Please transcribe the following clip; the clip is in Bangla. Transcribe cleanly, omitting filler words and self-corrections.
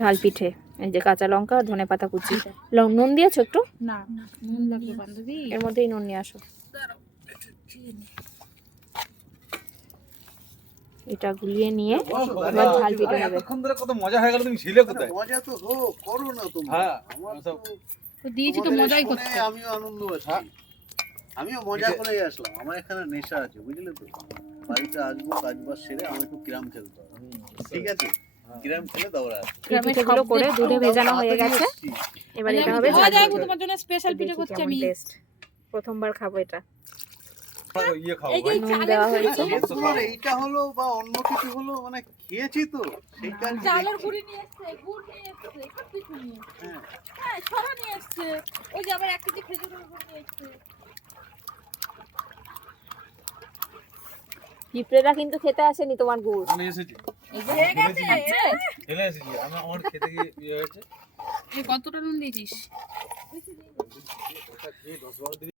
ঝাল পিঠে, এই যে কাঁচা লঙ্কা আর ধনেপাতা কুচি। নুন দিয়েছো একটু? না নুন লাগবে বান্ধবী। এর মধ্যেই নুন নিয়ে আসো। এটা গুলিয়ে নিয়ে এবার ঝাল পিঠে হবে। এতক্ষণ ধরে কত মজা হয়ে গেল, তুমি ছিলে কোথায়? মজা তো হোক, করো না তোমরা। হ্যাঁ, আমার সব তো দিয়েছি তো তোমাদের মজাই শুনে করতে। আমিও আনন্দ পাচ্ছি। আমিও মজা করেই আসলাম। আমার এখানে নেশা আছে, বুঝলে তো। বাড়িতে আসবো, কাজবাজ সেরে আমি একটু ক্যারাম খেলতে হবে, ঠিক আছে? ক্যারাম খেলে দৌড়া এই পিঠেগুলো করে দুধে ভেজানো হয়ে গেছে। এবার এটা হবে ঝাল যাবো পিঠে। তোমার জন্য স্পেশাল পিঠে দেখি করছি কেমন আমি। টেস্ট, প্রথমবার খাবো এটা। ইয়ে খাও এই যে নুন চালের দেওয়া গুঁড়ি হয়েছে। নিয়ে এসছে। এইটা হলো বা অন্য কিছু হলো, মানে খেয়েছি তো সেটা আমি চালের দেখছি। গুঁড়ি নিয়ে এসছে, গুড় নিয়ে এসছে, সব কিছু নিয়ে এসছে। হ্যাঁ, হ্যাঁ ছড়া নিয়ে এসছে। ওই যে আবার 1 কেজি খেজুরের গুড় নিয়ে এসছে। পিঁপড়েরা কিন্তু খেতে আসেনি তোমার গুড়। আমি এসেছি, এই যে হয়ে গেছে। খেলে এসেছি। আমার খেতে গিয়ে ইয়ে হয়েছে। এই কতটা নুন দিয়েছিস? ওটা খেয়ে 10-12 দিন